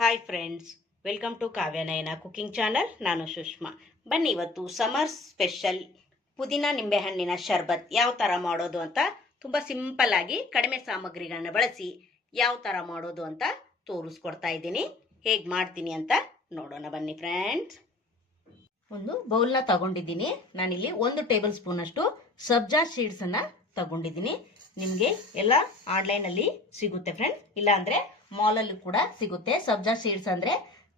Hi friends welcome to Kavyanayana cooking channel ನಾನು ಸುಷ್ಮಾ. ಬನ್ನಿ ಇವತ್ತು ಸಮರ್ ಸ್ಪೆಷಲ್ ಪುದೀನ ನಿಂಬೆಹಣ್ಣಿನ ಶರ್ಬತ್ ಯಾವ ಥರ ಮಾಡೋದು ಅಂತ ತುಂಬ ಸಿಂಪಲ್ ಆಗಿ ಕಡಿಮೆ ಸಾಮಗ್ರಿಗಳನ್ನ ಬಳಸಿ ಯಾವ ಥರ ಮಾಡೋದು ಅಂತ ತೋರಿಸ್ಕೊಡ್ತಾ ಇದ್ದೀನಿ. ಹೇಗೆ ಮಾಡ್ತೀನಿ ಅಂತ ನೋಡೋಣ ಬನ್ನಿ ಫ್ರೆಂಡ್ಸ್ ಒಂದು ಬೌಲ್ನ ತಗೊಂಡಿದ್ದೀನಿ. ನಾನಿಲ್ಲಿ ಒಂದು ಟೇಬಲ್ ಸ್ಪೂನಷ್ಟು ಸಬ್ಜಾ ಸೀಡ್ಸನ್ನು ತಗೊಂಡಿದ್ದೀನಿ. ನಿಮಗೆ ಎಲ್ಲ ಆನ್ಲೈನಲ್ಲಿ ಸಿಗುತ್ತೆ ಫ್ರೆಂಡ್ಸ್ ಇಲ್ಲಾಂದರೆ ಮಾಲಲ್ಲಿ ಕೂಡ ಸಿಗುತ್ತೆ. ಸಬ್ಜಾ ಸೀಡ್ಸ್ ಅಂದರೆ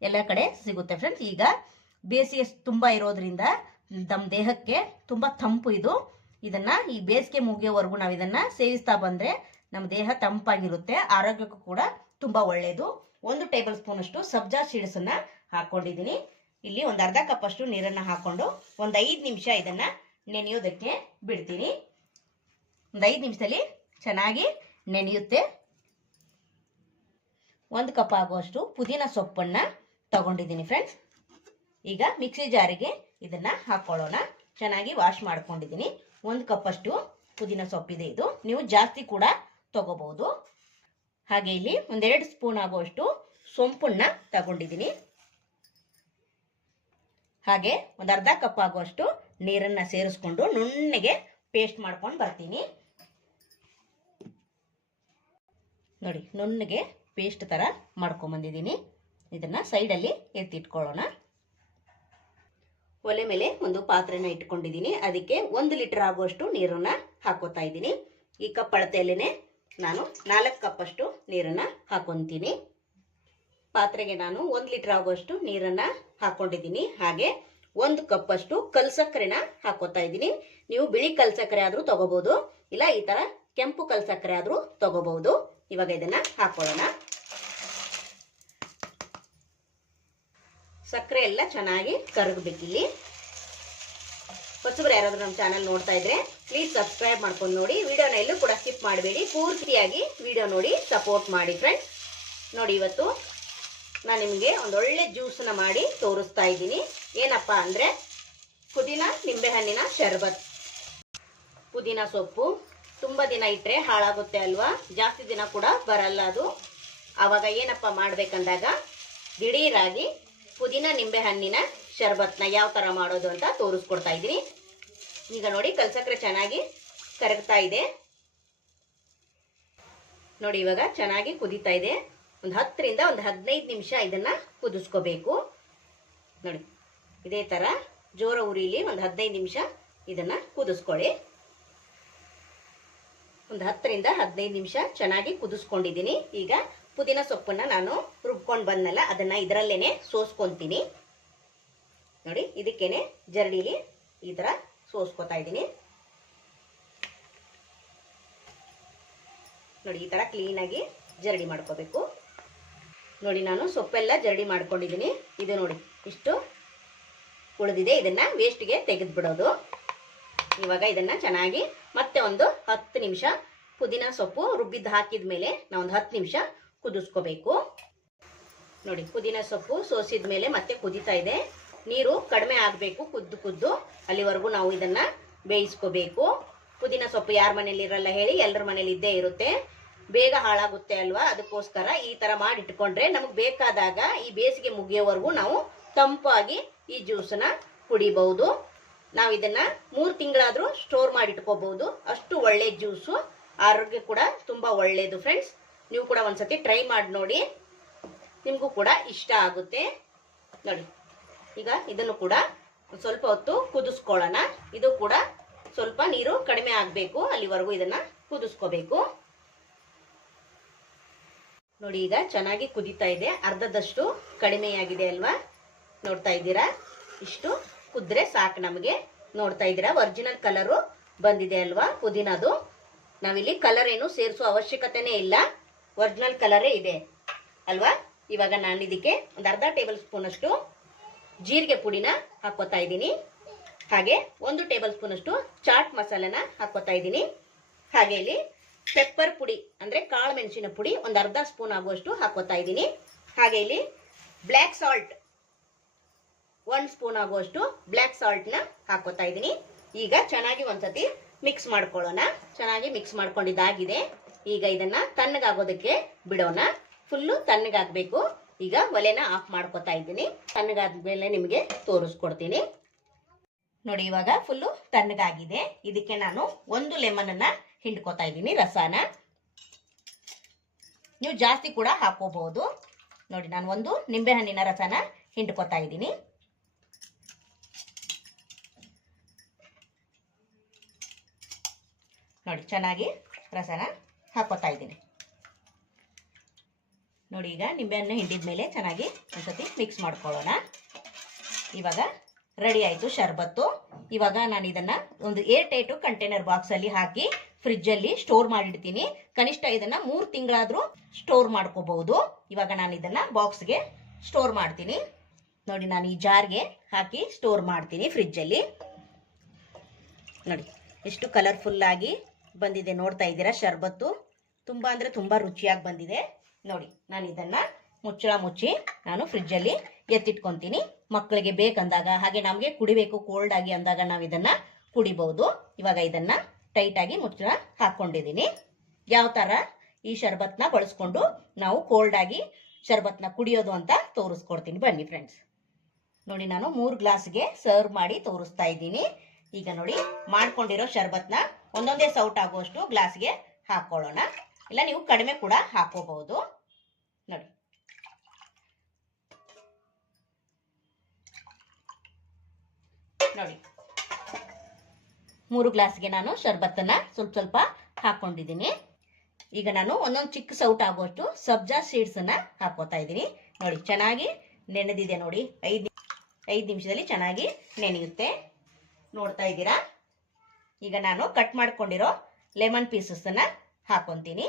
ಎಲ್ಲ ಕಡೆ ಸಿಗುತ್ತೆ ಫ್ರೆಂಡ್ಸ್ ಈಗ ಬೇಸಿಗೆ ತುಂಬ ಇರೋದ್ರಿಂದ ನಮ್ಮ ದೇಹಕ್ಕೆ ತುಂಬ ತಂಪು ಇದು. ಇದನ್ನು ಈ ಬೇಸಿಗೆ ಮುಗಿಯೋವರೆಗೂ ನಾವು ಇದನ್ನು ಸೇವಿಸ್ತಾ ಬಂದರೆ ನಮ್ಮ ದೇಹ ತಂಪಾಗಿರುತ್ತೆ. ಆರೋಗ್ಯಕ್ಕೂ ಕೂಡ ತುಂಬ ಒಳ್ಳೆಯದು ಒಂದು ಟೇಬಲ್ ಸ್ಪೂನಷ್ಟು ಸಬ್ಜಾ ಸೀಡ್ಸನ್ನು ಹಾಕ್ಕೊಂಡಿದ್ದೀನಿ ಇಲ್ಲಿ ಒಂದು ಅರ್ಧ ಕಪ್ ಅಷ್ಟು ನೀರನ್ನು ಹಾಕೊಂಡು ಒಂದು ಐದು ನಿಮಿಷ ಇದನ್ನು ನೆನೆಯೋದಕ್ಕೆ ಬಿಡ್ತೀನಿ. ಒಂದು ಐದು ನಿಮಿಷದಲ್ಲಿ ಚೆನ್ನಾಗಿ ನೆನೆಯುತ್ತೆ. ಒಂದು ಕಪ್ ಆಗುವಷ್ಟು ಪುದೀನ ಸೊಪ್ಪನ್ನು ತಗೊಂಡಿದ್ದೀನಿ ಫ್ರೆಂಡ್ಸ್ ಈಗ ಮಿಕ್ಸಿ ಜಾರಿಗೆ ಇದನ್ನು ಹಾಕೊಳ್ಳೋಣ. ಚೆನ್ನಾಗಿ ವಾಶ್ ಮಾಡ್ಕೊಂಡಿದ್ದೀನಿ. ಒಂದು ಕಪ್ಪಷ್ಟು ಪುದೀನ ಸೊಪ್ಪಿದೆ ಇದು. ನೀವು ಜಾಸ್ತಿ ಕೂಡ ತಗೋಬಹುದು. ಹಾಗೆ ಇಲ್ಲಿ ಒಂದೆರಡು ಸ್ಪೂನ್ ಆಗುವಷ್ಟು ಸೊಂಪನ್ನ ತಗೊಂಡಿದ್ದೀನಿ. ಹಾಗೆ ಒಂದು ಅರ್ಧ ಕಪ್ ಆಗುವಷ್ಟು ನೀರನ್ನು ಸೇರಿಸ್ಕೊಂಡು ನುಣ್ಣಗೆ ಪೇಸ್ಟ್ ಮಾಡ್ಕೊಂಡು ಬರ್ತೀನಿ. ನೋಡಿ, ನುಣ್ಣಗೆ ಪೇಸ್ಟ್ ಥರ ಮಾಡ್ಕೊಂಬಂದಿದ್ದೀನಿ. ಇದನ್ನು ಸೈಡಲ್ಲಿ ಎತ್ತಿಟ್ಕೊಳ್ಳೋಣ. ಒಲೆ ಮೇಲೆ ಒಂದು ಪಾತ್ರೆನ ಇಟ್ಕೊಂಡಿದ್ದೀನಿ. ಅದಕ್ಕೆ ಒಂದು ಲೀಟರ್ ಆಗುವಷ್ಟು ನೀರನ್ನು ಹಾಕೋತಾ ಇದ್ದೀನಿ. ಈ ಕಪ್ ಅಳತೆಯಲ್ಲೇ ನಾನು ನಾಲ್ಕು ಕಪ್ಪಷ್ಟು ನೀರನ್ನು ಹಾಕೊತೀನಿ. ಪಾತ್ರೆಗೆ ನಾನು ಒಂದು ಲೀಟರ್ ಆಗುವಷ್ಟು ನೀರನ್ನು ಹಾಕೊಂಡಿದ್ದೀನಿ. ಹಾಗೆ ಒಂದು ಕಪ್ಪಷ್ಟು ಕಲ್ಸಕ್ಕರೆನ ಹಾಕೋತಾ ಇದ್ದೀನಿ. ನೀವು ಬಿಳಿ ಕಲ್ಸಕ್ಕರೆ ಆದರೂ ತಗೋಬಹುದು ಇಲ್ಲ ಈ ಥರ ಕೆಂಪು ಕಲ್ಸಕ್ಕರೆ ಆದರೂ ತಗೋಬಹುದು ಇವಾಗ ಇದನ್ನ ಹಾಕೊಳ್ಳೋಣ. ಸಕ್ಕರೆ ಎಲ್ಲ ಚೆನ್ನಾಗಿ ಕರಗಬೇಕಿಲ್ಲಿ ಹೊಸಬ್ರು ಯಾರಾದರೂ ನಮ್ಮ ಚಾನಲ್ ನೋಡ್ತಾ ಇದ್ರೆ ಪ್ಲೀಸ್ ಸಬ್ಸ್ಕ್ರೈಬ್ ಮಾಡ್ಕೊಂಡು ನೋಡಿ. ವಿಡಿಯೋನ ಎಲ್ಲೂ ಕೂಡ ಸ್ಕಿಪ್ ಮಾಡಬೇಡಿ. ಪೂರ್ತಿಯಾಗಿ ವಿಡಿಯೋ ನೋಡಿ ಸಪೋರ್ಟ್ ಮಾಡಿ ಫ್ರೆಂಡ್ಸ್ ನೋಡಿ ಇವತ್ತು ನಾನು ನಿಮಗೆ ಒಂದೊಳ್ಳೆ ಜ್ಯೂಸನ್ನ ಮಾಡಿ ತೋರಿಸ್ತಾ ಇದ್ದೀನಿ. ಏನಪ್ಪ ಅಂದರೆ ಪುದೀನ ನಿಂಬೆಹಣ್ಣಿನ ಶರ್ಬತ್. ಪುದೀನ ಸೊಪ್ಪು ತುಂಬ ದಿನ ಇಟ್ಟರೆ ಹಾಳಾಗುತ್ತೆ ಅಲ್ವಾ? ಜಾಸ್ತಿ ದಿನ ಕೂಡ ಬರಲ್ಲ ಅದು. ಆವಾಗ ಏನಪ್ಪ ಮಾಡಬೇಕಂದಾಗ ದಿಢೀರಾಗಿ ಪುದೀನ ನಿಂಬೆಹಣ್ಣಿನ ಶರ್ಬತ್ನ ಯಾವ ಥರ ಮಾಡೋದು ಅಂತ ತೋರಿಸ್ಕೊಡ್ತಾ ಇದ್ದೀನಿ. ಈಗ ನೋಡಿ ಕಲ್ಸಕ್ರೆ ಚೆನ್ನಾಗಿ ಕರಗ್ತಾ ಇದೆ. ನೋಡಿ ಇವಾಗ ಚೆನ್ನಾಗಿ ಕುದೀತಾ ಇದೆ. ಒಂದು ಹತ್ತರಿಂದ ಒಂದು ಹದಿನೈದು ನಿಮಿಷ ಇದನ್ನ ಕುದಿಸ್ಕೋಬೇಕು. ನೋಡಿ, ಇದೇ ಥರ ಜೋರ ಉರಿಲಿ ಒಂದು ಹದಿನೈದು ನಿಮಿಷ ಇದನ್ನ ಕುದಿಸ್ಕೊಳ್ಳಿ. ಒಂದು ಹತ್ತರಿಂದ ಹದಿನೈದು ನಿಮಿಷ ಚೆನ್ನಾಗಿ ಕುದಿಸ್ಕೊಂಡಿದ್ದೀನಿ. ಈಗ ಪುದೀನ ಸೊಪ್ಪನ್ನ ನಾನು ರುಬ್ಕೊಂಡು ಬಂದ್ನಲ್ಲ, ಅದನ್ನ ಇದರಲ್ಲೇನೆ ಸೋಸ್ಕೊಂತೀನಿ. ನೋಡಿ, ಇದಕ್ಕೇನೆ ಜರಡಿಲಿ ಈ ಥರ ಸೋಸ್ಕೊತಾ ಇದ್ದೀನಿ. ನೋಡಿ, ಈ ಥರ ಕ್ಲೀನಾಗಿ ಜರಡಿ ಮಾಡ್ಕೋಬೇಕು. ನೋಡಿ, ನಾನು ಸೊಪ್ಪೆಲ್ಲ ಜರಡಿ ಮಾಡ್ಕೊಂಡಿದ್ದೀನಿ. ಇದು ನೋಡಿ, ಇಷ್ಟು ಉಳಿದಿದೆ. ಇದನ್ನ ವೇಸ್ಟ್ಗೆ ತೆಗೆದು ಬಿಡೋದು ಇವಾಗ ಇದನ್ನ ಚೆನ್ನಾಗಿ ಮತ್ತೆ ಒಂದು ಹತ್ತು ನಿಮಿಷ ಪುದೀನ ಸೊಪ್ಪು ರುಬ್ಬಿದ್ದು ಹಾಕಿದ ಮೇಲೆ ನಾವು ಒಂದು ಹತ್ತು ನಿಮಿಷ ಕುದಿಸ್ಕೋಬೇಕು. ನೋಡಿ, ಪುದೀನ ಸೊಪ್ಪು ಸೋಸಿದ ಮೇಲೆ ಮತ್ತೆ ಕುದೀತಾ ಇದೆ. ನೀರು ಕಡಿಮೆ ಆಗಬೇಕು, ಕುದ್ದು ಕುದ್ದು. ಅಲ್ಲಿವರೆಗೂ ನಾವು ಇದನ್ನ ಬೇಯಿಸ್ಕೋಬೇಕು. ಪುದೀನ ಸೊಪ್ಪು ಯಾರ ಮನೇಲಿ ಇರಲ್ಲ ಹೇಳಿ ಎಲ್ಲರ ಮನೇಲಿ ಇದ್ದೇ ಇರುತ್ತೆ. ಬೇಗ ಹಾಳಾಗುತ್ತೆ ಅಲ್ವಾ? ಅದಕ್ಕೋಸ್ಕರ ಈ ತರ ಮಾಡಿಟ್ಕೊಂಡ್ರೆ ನಮಗೆ ಬೇಕಾದಾಗ ಈ ಬೇಸಿಗೆ ಮುಗಿಯೋವರೆಗೂ ನಾವು ತಂಪಾಗಿ ಈ ಜ್ಯೂಸನ್ನ ಕುಡಿಬಹುದು. ನಾವು ಇದನ್ನ ಮೂರು ತಿಂಗಳಾದ್ರೂ ಸ್ಟೋರ್ ಮಾಡಿ ಇಟ್ಕೋಬಹುದು ಅಷ್ಟು ಒಳ್ಳೆ ಜ್ಯೂಸು ಆರೋಗ್ಯ ಕೂಡ ತುಂಬಾ ಒಳ್ಳೇದು ಫ್ರೆಂಡ್ಸ್ ನೀವು ಕೂಡ ಒಂದ್ಸತಿ ಟ್ರೈ ಮಾಡಿ ನೋಡಿ. ನಿಮಗೂ ಕೂಡ ಇಷ್ಟ ಆಗುತ್ತೆ. ನೋಡಿ, ಈಗ ಇದನ್ನು ಕೂಡ ಸ್ವಲ್ಪ ಹೊತ್ತು ಕುದಿಸ್ಕೊಳ್ಳೋಣ. ಇದು ಕೂಡ ಸ್ವಲ್ಪ ನೀರು ಕಡಿಮೆ ಆಗಬೇಕು. ಅಲ್ಲಿವರೆಗೂ ಇದನ್ನ ಕುದಿಸ್ಕೋಬೇಕು. ನೋಡಿ, ಈಗ ಚೆನ್ನಾಗಿ ಕುದಿತಾ ಇದೆ. ಅರ್ಧದಷ್ಟು ಕಡಿಮೆಯಾಗಿದೆ ಅಲ್ವಾ? ನೋಡ್ತಾ ಇದ್ದೀರಾ? ಇಷ್ಟು. ಕುದ್ರೆ ಸಾಕು ನಮಗೆ. ನೋಡ್ತಾ ಇದ್ದೀರಾ ಒರಿಜಿನಲ್ ಕಲರು ಬಂದಿದೆ ಅಲ್ವಾ ಪುದೀನದು. ನಾವಿಲ್ಲಿ ಕಲರ್ ಏನು ಸೇರಿಸೋ ಅವಶ್ಯಕತೆನೇ ಇಲ್ಲ. ಒರಿಜಿನಲ್ ಕಲರೇ ಇದೆ ಅಲ್ವಾ? ಇವಾಗ ನಾನು ಇದಕ್ಕೆ ಒಂದು ಅರ್ಧ ಟೇಬಲ್ ಸ್ಪೂನ್ ಅಷ್ಟು ಜೀರಿಗೆ ಪುಡಿನ ಹಾಕೋತಾ ಇದ್ದೀನಿ. ಹಾಗೆ ಒಂದು ಟೇಬಲ್ ಸ್ಪೂನ್ ಅಷ್ಟು ಚಾಟ್ ಮಸಾಲೆನ ಹಾಕೋತಾ ಇದ್ದೀನಿ. ಹಾಗೆ ಇಲ್ಲಿ ಪೆಪ್ಪರ್ ಪುಡಿ ಅಂದ್ರೆ ಕಾಳು ಮೆಣಸಿನ ಪುಡಿ ಒಂದು ಅರ್ಧ ಸ್ಪೂನ್ ಆಗುವಷ್ಟು ಹಾಕೋತಾ ಇದ್ದೀನಿ. ಹಾಗೆ ಇಲ್ಲಿ ಬ್ಲ್ಯಾಕ್ ಸಾಲ್ಟ್ ಒನ್ ಸ್ಪೂನ್ ಆಗುವಷ್ಟು ಬ್ಲ್ಯಾಕ್ನ ಹಾಕೋತಾ ಇದ್ದೀನಿ. ಈಗ ಚೆನ್ನಾಗಿ ಒಂದ್ಸತಿ ಮಿಕ್ಸ್ ಮಾಡ್ಕೊಳ್ಳೋಣ. ಚೆನ್ನಾಗಿ ಮಿಕ್ಸ್ ಮಾಡ್ಕೊಂಡಿದ್ದಾಗಿದೆ. ಈಗ ಇದನ್ನ ತಣ್ಣಗಾಗೋದಕ್ಕೆ ಬಿಡೋಣ. ಫುಲ್ಲು ತಣ್ಣಗಾಗಬೇಕು. ಈಗ ಒಲೆನ ಆಫ್ ಮಾಡ್ಕೊತಾ ಇದ್ದೀನಿ. ತಣ್ಣಗಾದ್ಮೇಲೆ ನಿಮಗೆ ತೋರಿಸ್ಕೊಡ್ತೀನಿ. ನೋಡಿ, ಇವಾಗ ಫುಲ್ಲು ತಣ್ಣಗಾಗಿದೆ. ಇದಕ್ಕೆ ನಾನು ಒಂದು ಲೆಮನ್ ಅನ್ನ ಹಿಂಡ್ಕೊತಾ ಇದ್ದೀನಿ ರಸನ. ನೀವು ಜಾಸ್ತಿ ಕೂಡ ಹಾಕೋಬಹುದು. ನೋಡಿ, ನಾನು ಒಂದು ನಿಂಬೆಹಣ್ಣಿನ ರಸನ ಹಿಂಡ್ಕೊತಾ ಇದ್ದೀನಿ. ನೋಡಿ, ಚೆನ್ನಾಗಿ ರಸನ ಹಾಕೋತಾ ಇದ್ದೀನಿ. ನೋಡಿ, ಈಗ ನಿಂಬೆಹಣ್ಣು ಹಿಂಡಿದ ಮೇಲೆ ಚೆನ್ನಾಗಿ ಒಂದ್ಸತಿ ಮಿಕ್ಸ್ ಮಾಡ್ಕೊಳ್ಳೋಣ. ಇವಾಗ ರೆಡಿ ಆಯಿತು ಶರ್ಬತ್ತು. ಇವಾಗ ನಾನು ಇದನ್ನು ಒಂದು ಏರ್ ಟೈಟು ಕಂಟೈನರ್ ಬಾಕ್ಸಲ್ಲಿ ಹಾಕಿ ಫ್ರಿಜ್ಜಲ್ಲಿ ಸ್ಟೋರ್ ಮಾಡಿಡ್ತೀನಿ. ಕನಿಷ್ಠ ಇದನ್ನು ಮೂರು ತಿಂಗಳಾದರೂ ಸ್ಟೋರ್ ಮಾಡ್ಕೋಬಹುದು. ಇವಾಗ ನಾನು ಇದನ್ನು ಬಾಕ್ಸ್ಗೆ ಸ್ಟೋರ್ ಮಾಡ್ತೀನಿ. ನೋಡಿ, ನಾನು ಈ ಜಾರ್ಗೆ ಹಾಕಿ ಸ್ಟೋರ್ ಮಾಡ್ತೀನಿ ಫ್ರಿಜ್ಜಲ್ಲಿ ನೋಡಿ, ಎಷ್ಟು ಕಲರ್ಫುಲ್ ಆಗಿ ಬಂದಿದೆ, ನೋಡ್ತಾ ಇದ್ದೀರಾ? ಶರ್ಬತ್ತು. ತುಂಬ ಅಂದರೆ ತುಂಬ ರುಚಿಯಾಗಿ ಬಂದಿದೆ. ನೋಡಿ, ನಾನು ಇದನ್ನ ಮುಚ್ಚಳ ಮುಚ್ಚಿ ನಾನು ಫ್ರಿಜ್ಜಲ್ಲಿ ಎತ್ತಿಟ್ಕೊಂತೀನಿ. ಮಕ್ಕಳಿಗೆ ಬೇಕಂದಾಗ, ಹಾಗೆ ನಮಗೆ ಕುಡಿಬೇಕು ಕೋಲ್ಡ್ ಆಗಿ ಅಂದಾಗ ನಾವು ಇದನ್ನ ಕುಡಿಬಹುದು ಇವಾಗ ಇದನ್ನ ಟೈಟ್ ಆಗಿ ಮುಚ್ಚಳ ಹಾಕ್ಕೊಂಡಿದ್ದೀನಿ ಯಾವ ಥರ ಈ ಶರ್ಬತ್ನ ಬಳಸ್ಕೊಂಡು ನಾವು ಕೋಲ್ಡ್ ಆಗಿ ಶರ್ಬತ್ನ ಕುಡಿಯೋದು ಅಂತ ತೋರಿಸ್ಕೊಡ್ತೀನಿ. ಬನ್ನಿ ಫ್ರೆಂಡ್ಸ್ ನೋಡಿ, ನಾನು ಮೂರು ಗ್ಲಾಸ್ಗೆ ಸರ್ವ್ ಮಾಡಿ ತೋರಿಸ್ತಾ ಇದ್ದೀನಿ. ಈಗ ನೋಡಿ, ಮಾಡ್ಕೊಂಡಿರೋ ಶರ್ಬತ್ನ ಒಂದೊಂದೇ ಸೌಟ್ ಆಗುವಷ್ಟು ಗ್ಲಾಸ್ಗೆ ಹಾಕೊಳ್ಳೋಣ. ಇಲ್ಲ, ನೀವು ಕಡಿಮೆ ಕೂಡ ಹಾಕೋಬಹುದು. ನೋಡಿ. ನೋಡಿ. ಮೂರು ಗ್ಲಾಸ್ಗೆ ನಾನು ಶರ್ಬತ್ತನ್ನ ಸ್ವಲ್ಪ ಸ್ವಲ್ಪ ಹಾಕೊಂಡಿದ್ದೀನಿ. ಈಗ ನಾನು ಒಂದೊಂದು ಚಿಕ್ಕ ಸೌಟ್ ಆಗುವಷ್ಟು ಸಬ್ಜಾ ಸೀಡ್ಸ್ ಅನ್ನ ಹಾಕೋತಾ ಇದ್ದೀನಿ. ನೋಡಿ, ಚೆನ್ನಾಗಿ ನೆನೆದಿದೆ ನೋಡಿ. ಐದು ಐದು ನಿಮಿಷದಲ್ಲಿ ಚೆನ್ನಾಗಿ ನೆನೆಯುತ್ತೆ. ನೋಡ್ತಾ ಇದ್ದೀರಾ? ಈಗ ನಾನು ಕಟ್ ಮಾಡ್ಕೊಂಡಿರೋ ಲೆಮನ್ ಪೀಸಸ್ ಅನ್ನ ಹಾಕೊಂತೀನಿ.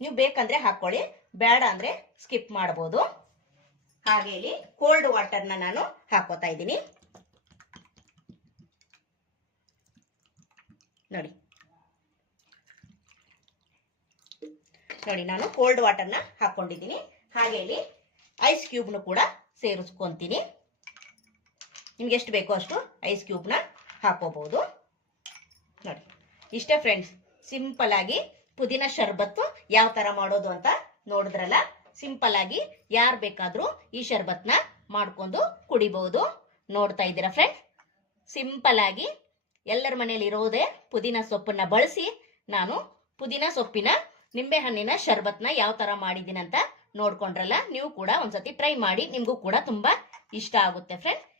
ನೀವು ಬೇಕಂದ್ರೆ ಹಾಕೊಳ್ಳಿ, ಬೇಡ ಅಂದ್ರೆ ಸ್ಕಿಪ್ ಮಾಡ್ಬೋದು. ಹಾಗೆ ಇಲ್ಲಿ ಕೋಲ್ಡ್ ವಾಟರ್ನ ನಾನು ಹಾಕೋತಾ ಇದ್ದೀನಿ. ನೋಡಿ. ನೋಡಿ, ನಾನು ಕೋಲ್ಡ್ ವಾಟರ್ನ ಹಾಕೊಂಡಿದ್ದೀನಿ. ಹಾಗೆ ಇಲ್ಲಿ ಐಸ್ ಕ್ಯೂಬ್ನು ಕೂಡ ಸೇರಿಸ್ಕೊಂತೀನಿ. ನಿಮ್ಗೆ ಎಷ್ಟು ಬೇಕೋ ಅಷ್ಟು ಐಸ್ ಕ್ಯೂಬ್ನ ಹಾಕೋಬಹುದು. ನೋಡಿ, ಇಷ್ಟೇ ಫ್ರೆಂಡ್ಸ್ ಸಿಂಪಲ್ ಆಗಿ ಪುದೀನ ಶರ್ಬತ್ತು ಯಾವ ತರ ಮಾಡೋದು ಅಂತ ನೋಡಿದ್ರಲ್ಲ ಸಿಂಪಲ್ ಆಗಿ ಯಾರು ಬೇಕಾದ್ರೂ ಈ ಶರ್ಬತ್ನ ಮಾಡ್ಕೊಂಡು ಕುಡಿಬಹುದು. ನೋಡ್ತಾ ಇದ್ದೀರಾ ಫ್ರೆಂಡ್ಸ್ ಸಿಂಪಲ್ ಆಗಿ ಎಲ್ಲರ ಮನೇಲಿ ಇರೋದೇ ಪುದೀನ ಸೊಪ್ಪನ್ನ ಬಳಸಿ ನಾನು ಪುದೀನ ಸೊಪ್ಪಿನ ನಿಂಬೆಹಣ್ಣಿನ ಶರ್ಬತ್ನ ಯಾವ ತರ ಮಾಡಿದ್ದೀನಿ ಅಂತ ನೋಡ್ಕೊಂಡ್ರಲ್ಲ, ನೀವು ಕೂಡ ಒಂದ್ಸತಿ ಟ್ರೈ ಮಾಡಿ, ನಿಮಗೂ ಕೂಡ ತುಂಬಾ ಇಷ್ಟ ಆಗುತ್ತೆ ಫ್ರೆಂಡ್